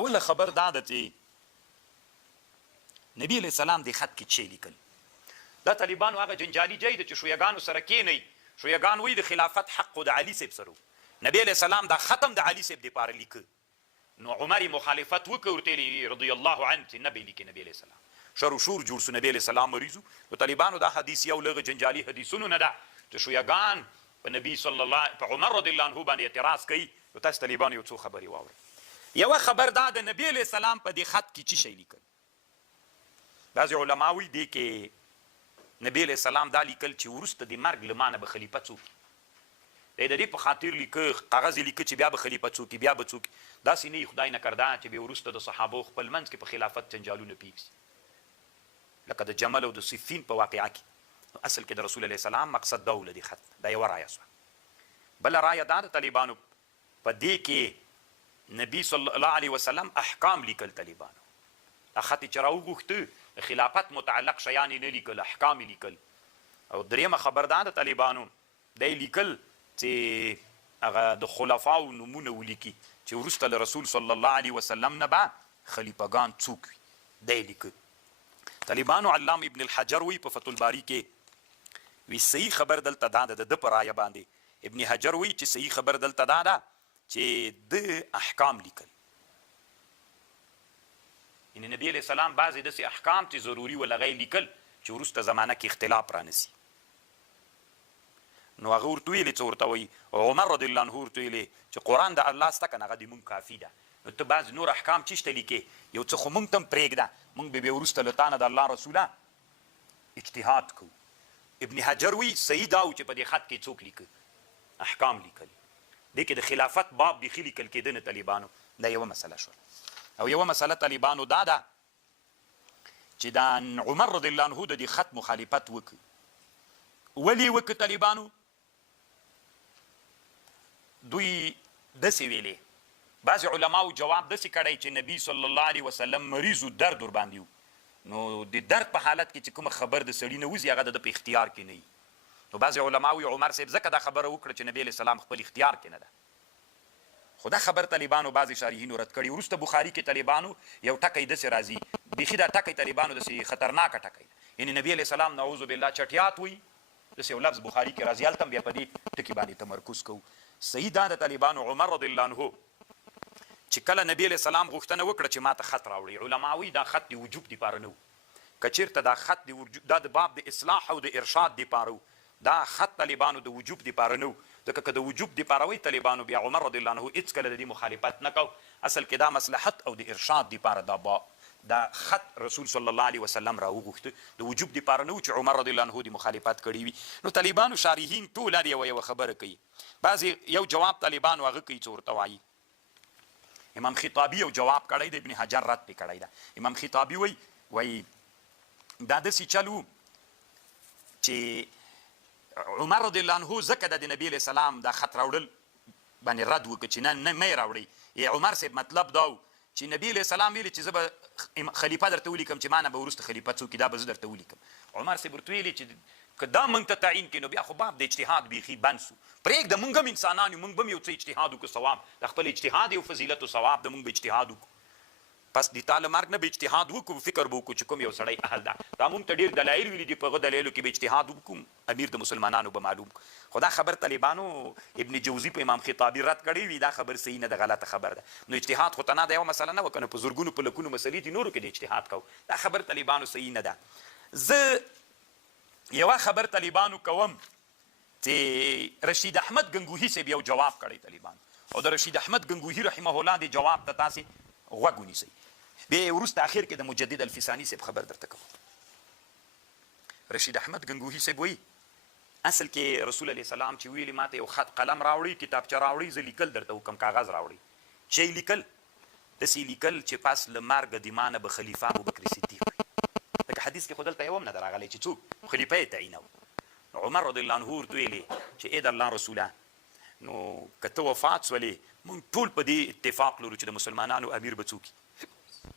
اوله خبر دا ده چې نبی علیه السلام د خط کې څه لیکل دا طالبانو هغه جنجالي ځای ده چې شیعهګانو سره کینئ شیعهګان وایي د خلافت حق خو د علي صاحب سره نبی علیه السلام دا ختم د علي صاحب دپاره لیکه نو عمر یې مخالفت وکړ ورته یې رضی الله عنه چې نه به یې لیکي نبی علیه السلام شر و شور جوړ سو نبی علیه السلام مریض و نو طالبانو دا حدیث یو لږ جنجالي حدیثونو نه ده چې شیعهګان په نبی صلی الله په عمر رضی الله عنه باندې اعتراض کوي نو تاسو طالبانو یو څو خبرې واورئ یوه خبر دا د نبی علیه السلام په دې خط کې څه شی لیکل بعضې علما وایي دې کې نبی علیه السلام دا لیکل چې وروسته د مرګ له مانه به خلیفه څوک دی د دې په خاطر لیکه کاغذ یې لیکه چې بیا به خلیفه څوک بیا به څوک داسې نه خدای نه کرده چې بیا وروسته د صحابو خپل منځ کې په خلافت جنجالونه پیښ شي لکه د جمل او د صفین په واقعه کې اصل کې د رسول علیه السلام مقصد دا و له دې خط دا یوه رایه شوه بله رایه دا د طالبانو په دې کې نبی صلی الله علیه وسلم احکام لیکل طالبانو دا خط چې راوغوښته د خلافت متعلق شیان یې نه لیکل احکام یې لیکل او دریمه خبر دا د طالبانو دی لیکل چې هغه د خلفاو نومونه ولیکي چې وروسته له رسول صلی الله علیه وسلم نه به خلیفګان څوک وي دی لیکه طالبانو علام ابن الحجر وی په فتح الباری کې وی صحیح خبر دلته دا ده د په رایه باندې ابن حجر وی چې صحیح خبر دلته دا ده چې د احکام لیکل یعنی نبی علیه السلام بعضې داسې احکام چې ضروري ول هغه یې لیکل چې وروسته زمانه کې اختلاف رانسي نو هغه ورته ویلې څه ورته وایي عمر رضی الله عنه ورته ویلې چې قرآن د الله سته که نه هغه د مونږ کافي ده نو ته بعضې نور احکام چېشته لیکې یو څه خو مونږ ته هم پرېږده مونږ به بیا وروسته له تا نه د الله رسوله اجتهاد کوو ابن حجر وی صحیح دا و چې په دې خط کې څوک لیکه احکام لیکل دې کې د خلافت باب بیخي لیکل کېده نه طالبانو دا یوه مسله شوه او یوه مسله طالبانو دا ده چې دا عمر رضی الله عنه د دې خط مخالفت وکړي ولې وکړه طالبانو دوی داسې ویلې بعضې علماو جواب داسې کړی چې نبی صلی الله علیه وسلم مریض و درد ورباندې و نو د درد په حالت کې چې کومه خبر د سړي نه وځي هغه د په اختیار کې نه وي نو بعضې علما وایي عمر صاحب ځکه دا خبره وکړه چې نبی علیه السلام خپل اختیار کې نه ده خو دا خبر طالبانو بعضې شارحینو رد کړي وروسته بخاري کې طالبانو یو ټکی داسې راځي بیخي دا ټکی طالبانو داسې خطرناکه ټکی یعنی نبی علیه السلام نعوذ بالله چټیات وایي داسې یو لفظ بخاري کې راځي هلته هم بیا په دې ټکي باندې تمرکز کوو صحیح دا د طالبانو عمر رضی الله عنه چې کله نبی علیه السلام غوښتنه وکړه چې ما ته خط راوړي علما وایي دا خط د وجوب دپاره نه و که چېرته دا خط دا د باب د اصلاح او د ارشاد دپاره و دا خط طالبانو د وجوب دپاره نه و ځکه که د وجوب دپاره وایي طالبانو بیا عمر رضی الله عنه هېڅکله د دې مخالفت نه کو اصل کې دا مصلحت او د ارشاد دپاره دا خط رسول صلی الله علیه وسلم راوغوښته د وجوب دپاره نه و چې عمر رضی الله عنه د مخالفت کړي وي نو طالبانو شارحین ټول هر یوه خبره کوي بعضې یو جواب طالبانو هغه کوي څه ورته وایي امام خطابي یو جواب کړی د ابن حجر رد پې کړی ده امام خطابي وایي دا داسې چل و چې عمر رضی الله عنه ځکه د نبي علیه السلام دا خط راوړل باندې رد وکړه چې نه مه یې راوړئ عمر صاحب مطلب دا و چې نبی علیه السلام ویلي چې زه به خلیفه درته ولیکم چې ما نه به وروسته خلیفه څوک دا به زه درته ولیکم عمر صاحب ورته ویلي چې که دا موږ ته تعین کړي نو بیا خو باب د اجتهاد بیخي بند سو پرېږده موږ هم انسانان یو موږ به هم یو څه اجتهاد وکړو ثواب د خپل اجتهاد یو فضیلت و ثواب د موږ به اجتهاد وکړو پس د تا له مرګ نه به اجتهاد وکړو فکر به وکړو چې کوم یو سړی اهل ده دا موږ ته ډېر دلایل ویلي دي په هغه دلایلو کې به اجتهاد وکړو امیر د مسلمانانو به معلوم خو دا خبر طالبانو ابن جوزي په امام خطابي رد کړی وي دا خبر صحیح نه ده غلطه خبر ده نو اجتهاد خو تنها د یوه مسله نه وه که نه په زرګونو په لکونو مسلې دي نورو کې د اجتهاد کوو دا خبر طالبانو صحیح نه ده زه یوه خبر طالبانو کوم چې رشید احمد ګنګوهي صاحب یو جواب کړی طالبانو او د رشید احمد ګنګوهي رحمه الله د جواب ته تاسې غوږ ونیسئ بیا وروسته اخر کې د مجدد الفساني صاحب خبر درته کوم رشید احمد ګنګوهي صاحب وایي اصل کې رسول علیه السلام چې ویلي ما ته یو خط قلم راوړي کتابچه راوړي زه لیکل درته وکم کاغذ راوړي چې لیکل داسې لیکل چې پس له مرګه د ما نه به خلیفه ابوبکر صدیق وي لکه حدیث کې خو دلته یو هم نه ده راغلی چې څوک خلیفه یې تعینوه نو عمر رضی الله عنه ورته ویلې چې ای د الله رسوله نو که ته وفات سولې موږ ټول په دې اتفاق لرو چې د مسلمانانو امیر به څوک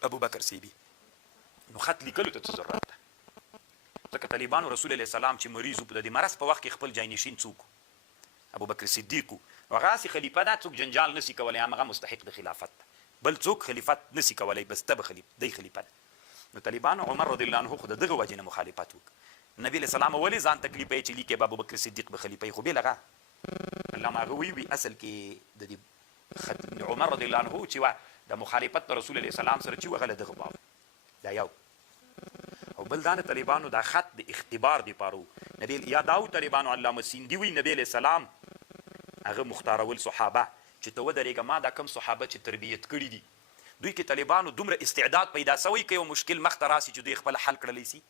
ابوبکر صدیق نو خط لیکلو ته څه ضرورت ده ځکه طالبانو رسول علیه السلام چې مریض و د دې مرض په وخت کې خپل جانشین څوک ابوبکر صدیق و نو هغه هسې خلیفه ده څوک جنجال نسي کولی همغه مستحق د خلافت ده بل څوک خلیفت نسی کولی بس ته به دی خلیفه ده. نو طالبانو عمر رضی الله عنه خو د دغه وجې نه مخالفت وکړ. نبی علیه السلام ولې ځان تکلیف یې چې لیکې به ابوبکر صدیق به خلیفه خو بېلغه علامه هغه وی اصل کې د دې عمر رضی الله عنه چې وه د مخالفت د رسول علیه السلام سره چې وغه له دغه باب دا یو. او بل دا د طالبانو دا خط د اختبار دپاره و. نبی یا دا و طالبانو علامه سیندي وی نبی علیه السلام هغه مختارول صحابه چې ته ودرېږه ما دا کم صحابه چې تربیت کړي دي دوی کې طالبانو دومره استعداد پیدا سوی که یو مشکل مخته راسي چې دوی خپله حل کړلی سي.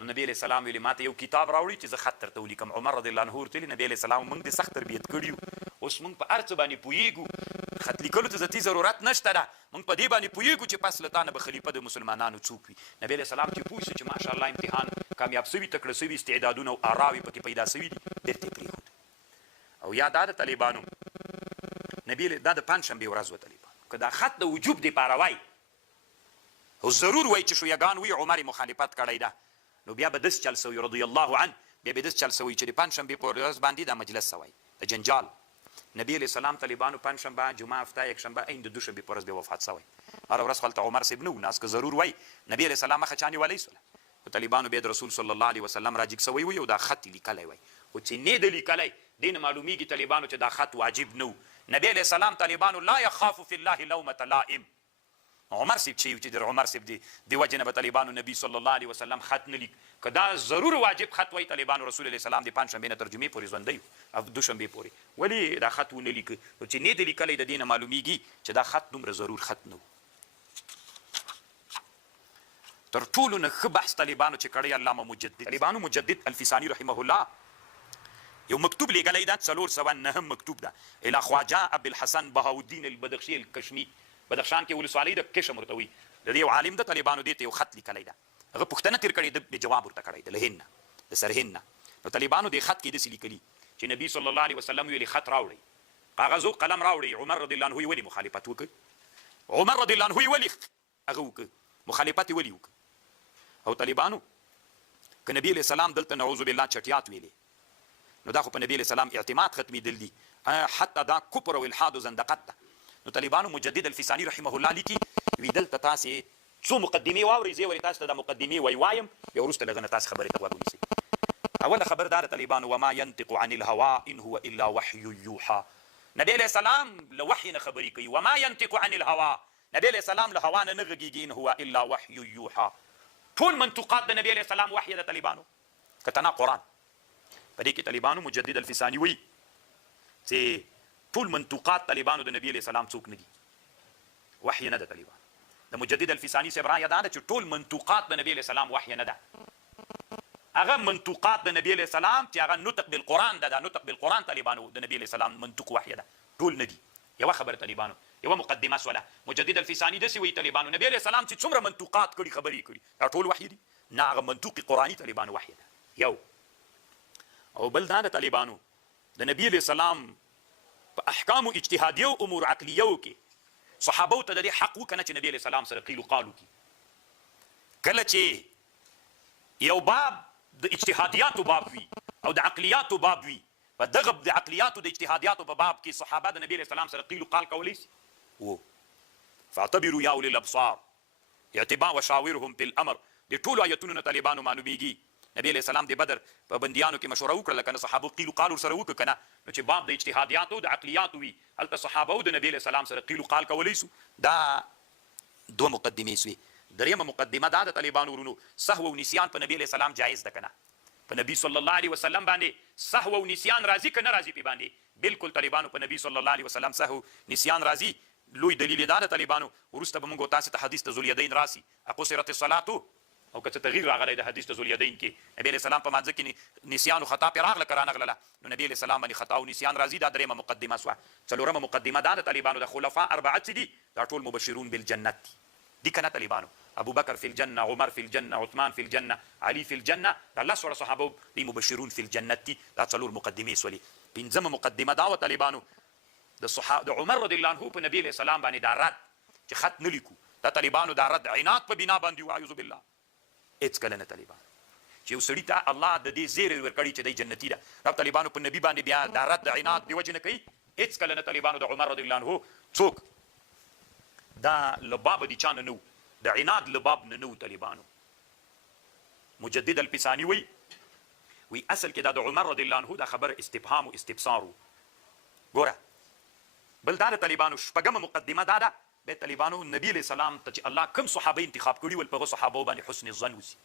نو نبی علیه السلام ویلې ما ته یو کتاب راوړي چې زه خط درته ولیکم. عمر رضی الله عنه ورته ویلي نبی علیه السلام موږ دې سخت تربیت کړي یو اوس موږ په هر څه باندې پوهېږو خط لیکلو ته ذاتي ضرورت نشته ده موږ په دې باندې پوهېږو چې پس له تا نه به خلیفه د مسلمانانو څوک وي. نبی علیه السلام چې پوه شو چې ماشاءالله امتحان کامیاب سوي تکړه سوي استعدادونه او اراوې پکې پیدا سوي دي بېرته یې پرېښود. او یا دا د طالبانو نبی دا د پنجشنبې ورځ وه طالبانو که دا خط د وجوب دپاره وای او ضرور وای چې شیعهګان وي عمر مخالفت کړی ده نو بیا به داسې چل سوی رضی الله عنه بیا به داسې چل سوی چې د پنجشنبې په ورځ باندې دا مجلس سوی د جنجال. نبی علیه السلام طالبانو پنجشنبه جمعه هفته یکشنبه عین د دوشنبې په ورځ بیا وفات سوی. هره ورځ خو هلته عمر صاحب نه و ناست که ضرور وای نبی علیه السلام مخه چا نیولی سوله خو طالبانو بیا د رسول صلی الله علیه وسلم راجګ سوی وي او دا خط یې لیکلی وای خو چې نه د لیکلی دې نه معلومیږي طالبانو چې دا خط واجب نه و. نبی علیه السلام طالبانو لا یخاف فی الله لومة لائم. عمر صاحب چې چې د عمر صاحب د وجې نه به طالبانو نبي صلی الله علیه وسلم خط نه لیک که دا ضرور واجب خط وای طالبانو رسول علیه السلام د پنجشنبې نه تر جمعې پورې ژوندی او دوشنبې پورې ولې دا خط ونه لیکه چې نه د لیکلی د دې نه معلومیږي چې دا خط دومره ضرور خط نه و. تر ټولو نه ښه بحث طالبانو چې کړی علامه مجدد طالبانو مجدد الفساني رحمه الله یو مکتوب لیکلی دا 409 مکتوب ده الی خواجه عبدالحسن بهاءالدین البدخشي الکشمي بدخشان کې ولسوالۍ د کشم ورته وي د دې یو عالم د طالبانو دې ته یو خط لیکلی ده هغه پوښتنه تېر کړې ده جواب ورته کړی ده له هند نه د سرهند نه. نو طالبانو دې خط کې داسې لیکلي چې نبي صلی الله علیه وسلم ویلي خط راوړئ کاغذ او قلم راوړئ عمر رضی الله عنه یې ولې مخالفت وکړ عمر رضی الله عنه یې ولې هغه وکړ مخالفت یې ولې وکړ. او طالبانو که نبي علیه السلام دلته نعوذ بالله چټیات ویلې نو دا خو په نبي علیه السلام اعتماد ختمېدل دي حتی دا کفر او الحاد و زندقت ده. نو طالبانو مجدد الفساني رحمه الله لیکي وي دلته تاسې څو مقدمې واورئ زه ولې تاسو ته دا مقدمې وایم بیا وروسته له هغه نه تاسې خبرې ته غوږ ونیسئ. اوله خبر دا د طالبانو وما ينطق عن الهوا ان هو الا وحي يوحى. نبي علیه السلام له وحي نه خبرې کوي وما ينطق عن الهوا نبي علیه السلام له هوا نه غږېږي ان هو الا وحي يوحى. ټول منطوقات د نبي علیه السلام وحي د طالبانو که تنا قرآن په دې کې طالبانو مجدد الفساني وایي چې ټول منطوقات طالبانو د نبی علیه السلام څوک نه دي وحي نه ده. طالبان د مجدد الفساني صاحب رایه دا ده چې ټول منطوقات د نبی علیه السلام وحي نه ده هغه منطوقات د نبی علیه السلام چې هغه نطق بالقرآن ده دا نطق بالقرآن طالبانو د نبی علیه السلام منطق وحي ده ټول نه دي. یوه خبره طالبانو یوه مقدمه سوله مجدد الفساني داسې وایي طالبانو نبی علیه السلام چې څومره منطوقات کړي خبرې کړي دا ټول وحي دي نه هغه منطوق قرآني طالبانو وحي ده یو. او بل دا د طالبانو د نبی علیه السلام په احکامو اجتهادیو امور عقلیو کې صحابو ته د دې حق وکنه چې نبی علیه السلام سره قیل قالو کې کله چې یو باب د اجتهادیاتو باب وي او د عقلیاتو باب وي په دغه د عقلیاتو د اجتهادیاتو په باب کې صحابه د نبی علیه السلام سره قیل قال کولی شي و فاعتبروا یا اولي الابصار اعتبار وشاورهم فی الامر د ټولو آیتونو نه طالبانو معلومیږي نبی علیه السلام د بدر په بندیانو کې مشوره وکړله که نه صحابو قیل قال ورسره وکړه که نه نو چې باب د اجتهادیاتو د عقلیاتو وي هلته صحابو د نبی علیه السلام سره قیل قال کولی سو. دا دوه مقدمې سوې. درېیمه مقدمه دا د طالبانو ورونو سهو او نسیان په نبی علیه السلام جایز ده که نه په نبی صلی الله علیه وسلم باندې سهو او نسیان راځي که نه راځي پې باندې بالکل طالبانو په نبی صلی الله علیه وسلم سهو نسیان راځي لوی دلیل یې دا د طالبانو وروسته به موږ تاسې ته حدیث ته ذوالیدین راسي اقصرت الصلاة او که څه تغییر راغلی د حدیث ته ذوالیدین کې نبی علیه السلام په مانځه کې نسیان او خطا پرې راغله که رانغلله نو نبی علیه السلام باندې خطا او نسیان راځي دا درېیمه مقدمه سوه. څلورمه مقدمه دا د طالبانو د خلفاء اربعه چې دي دا ټول مبشرون بالجنت دي که نه طالبانو ابو بکر فی الجنه عمر فی الجنه عثمان فی الجنه علي فی الجنه دا لس وړه صحابه دي مبشرون فی الجنت دي دا څلور مقدمې سولې. پنځمه مقدمه دا وه طالبانو د عمر رضی الله عنه په نبی علیه السلام باندې دا رد چې خط نه لیکو دا طالبانو دا رد عناد په بنا باندې و اعوذ بالله هېڅکله نه طالبان چې یو سړي ته الله د دې زیری ورکړي چې دی جنتي ده دا طالبانو په نبي باندې بیا دا رد عناد د وجې نه کوي هېڅکله نه طالبانو د عمر رضی الله عنه څوک دا لباب دي چانه نو د عناد لباب نه نو طالبانو. مجدد الفسانی وی اصل کې دا د عمر رضی الله عنه دا خبر استفهام او استبصار ګوره. بل دا د طالبانو شپږمه مقدمه دا ده به طالبانو نبی علیہ السلام ته چې الله کوم صحابه انتخاب کړي ول په صحابه باندې حسن الظن وسی.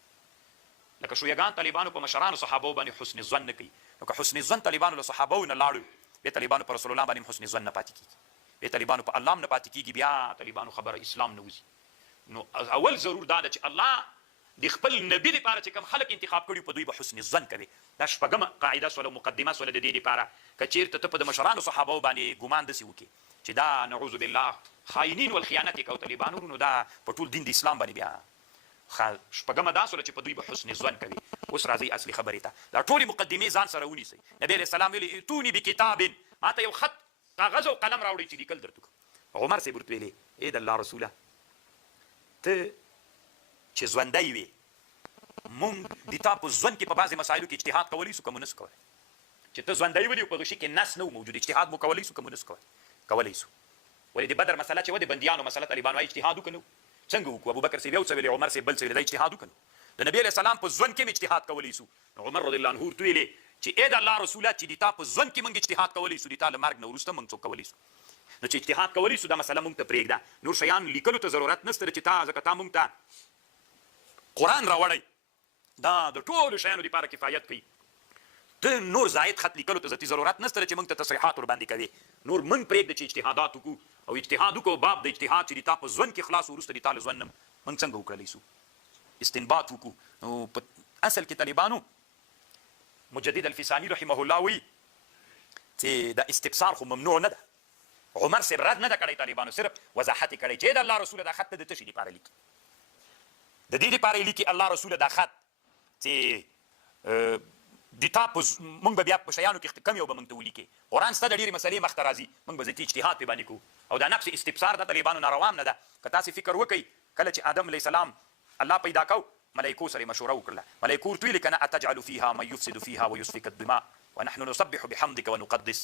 لکه شویګان طالبانو په مشرانو صحابه باندې حسن الظن نه کوي. نو که حسن الظن طالبانو له صحابه نه لاړو به طالبانو پر رسول الله باندې حسن الظن نه پاتې کیږي. به طالبانو په الله نه پاتې کیږي بیا طالبانو خبره اسلام نه وسی. نو اول ضرور دا ده چې الله د خپل نبی لپاره چې کوم خلک انتخاب کړي په دوی به حسن الظن کوي. دا شپږمه قاعده سره مقدمه سره د دې لپاره که چیرته ته په د مشرانو صحابه باندې ګمان دسي وکي چې دا نعوذ بالله خاینین والخیانت کوي طالبانو، نو دا په ټول دین د اسلام باندې بیا شپږمه دا سره چې په دوی به حسن الظن کوي. اوس راځي اصلي خبرې ته. دا ټولې مقدمې ځان سره ونیسئ. نبی علیه السلام ویلي ائتوني بکتاب، ما ته یو خط کاغذ او قلم راوړئ چې لیکل درته کوم. عمر صاحب ورته ویلي ای د الله رسوله ته چې ژوندی وي مونږ د تا په ژوند کې په بعضې مسایلو کې اجتهاد کولی سو که مو نسو کولی. چې ته ژوندی ولي په غشي کې نس نه و موجود، اجتهاد مو کولی سو که مو نسو کولی سو. ولې د بدر مسله چې وه د بندیانو مسله طالبانو وایي اجتهاد وکړو. څنګه وکړو؟ ابوبکر صاحب یو څه ویلې، عمر صاحب بل څه ویلې، دا اجتهاد وکړو. د نبي علیه السلام په ژوند کې هم اجتهاد کولی سو. نو عمر رضی الله عنه ورته ویلې چې ای د الله رسوله چې د تا په ژوند کې مونږ اجتهاد کولی سو، د تا له مرګ نه وروسته مونږ څوک کولی سو. نو چې اجتهاد کولی سو دا مسله مونږ ته پرېږده. نور شیان لیکلو ته ضرورت نشته چې تا ځکه تا مونږ ته قرآن راوړی، دا د ټولو شیانو لپاره کفایت کوي. ته نور زاید خط لیکلو ته ضرورت نشته چې موږ ته تصریحات ورباندې کوي. نور موږ پرېږده چې اجتهادات وکړو او اجتهاد وکړو باب د اجتهاد چې د تا په ژوند کې خلاص وروسته د تا له ژوند نه موږ څنګه وکړلی سو استنباط وکړو. نو په اصل کې طالبانو مجدد الفسانی رحمه الله وی چې دا استبصار خو ممنوع نه ده. عمر صاحب رد نه ده کړی طالبانو، صرف وضاحت یې کړی چې د الله رسوله دا خط ته د څه شي لپاره لیکي. د دې لپاره یې لیکي الله رسوله دا خط چې د تا په مونږ به بیا په شیانو کې کم یو به مونږ ته ولیکې. قرآن سته د ډېرې مسلې مخته راځي، مونږ به ذاتي اجتهاد پرې باندې کوو. او دا نفس استبصار د طالبانو ناروا نه ده. که تاسې فکر وکئ کله چې آدم علیه السلام الله پیدا کو ملایکو سره مشوره وکړله. ملایکو ورته ویلې که نه اتجعل فیها من یفسد فیها ویسفک الدماء ونحن نسبح بحمدک ونقدس.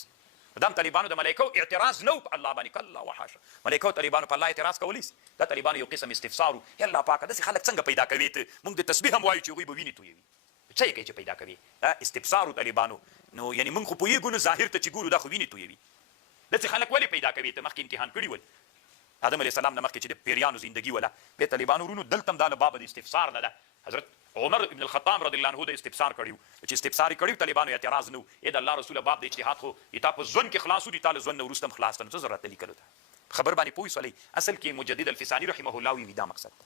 دا هم طالبانو د ملایکو اعتراض نه و په الله باندې، کله وحاشه. ملایکو طالبانو په الله اعتراض کولی سي. دا طالبانو یو قسم استفسار و. یا الله پاکه داسې خلک څنګه پیدا کوي ته؟ مونږ د تسبیح هم وایو چې هغوی به وینې تویوي. څه یې کوي چې پیدا کوي؟ دا استبصار و طالبانو. نو یعنې مونږ خو پوهېږو نه ظاهر ته چې ګورو دا خو وینې تویوي. داسې خلک ولې پیدا کوي؟ ته مخکې امتحان کړي ول آدم علیه السلام نه مخکې چې د پیریانو زندګي وله. بیا طالبانو ورونو دلته هم دا له بابه د استفسار نه ده. حضرت عمر ابن الخطاب رضی الله عنه د استفسار کړي چې استفسار یې کړي طالبانو اعتراض نه و. ای د الله رسوله باب د اجتهاد خو د تا په ژوند کې خلاص و، د تا له ژوند نه وروسته هم خلاص ته، نو څه ضرورت ده لیکلو ته؟ خبر باندې پوه شولئ. اصل کې مجدد الفسانی رحمه الله وی دا مقصد ده.